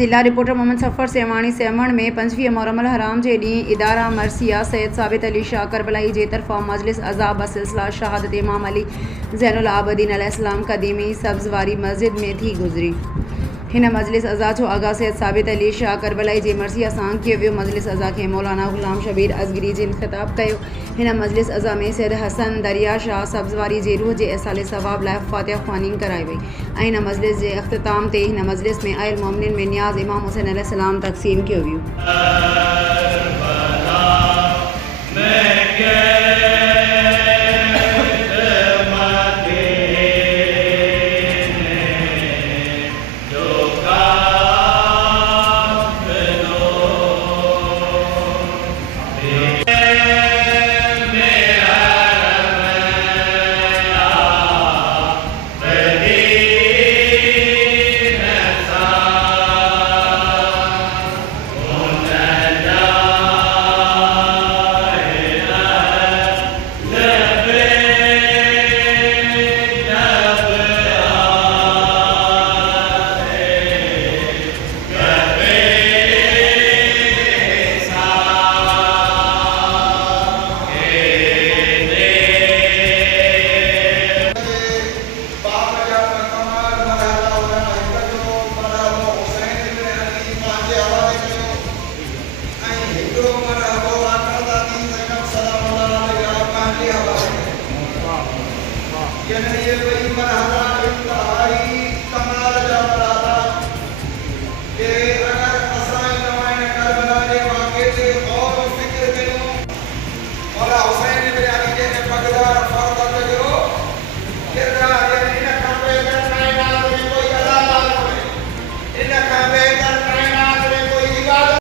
ज़िला रिपोर्टर मोहम्मद सफ़र सेवाणी सेवण में 25 मुहर्रम अलहराम जे ॾींहुं इदारा मरसिया सैयद साबित अली शाह करबलाई जे तरफ़ां मजलिस अज़ा बसिलसिला शहादत इमाम अली ज़ैनुल आबिदीन अलैहिस्सलाम क़दीमी सब्ज़ वारी मस्जिद में थी गुज़री। हिन मजलिस अज़ा जो आगाज़ सैयद साबित अली शाह करबलाई जे मरसिया सां कयो वियो। मजलिस अज़ा खे मौलाना ग़ुलाम शबीर अज़गरी जिन ख़िताब कयो। हिन मजलिस अज़ा में सैयद हसन दरिया शाह सब्ज़वारी जे रूह जे एसाले सवाब लाइ फ़ातिहा ख़्वानी कराई वई ऐं हिन मजलिस जे इख़्तिताम ते हिन मजलिस में आयल मोमिनिन में नियाज़ इमाम हुसैन अलैहिस्सलाम तक़सीम कयो वियो।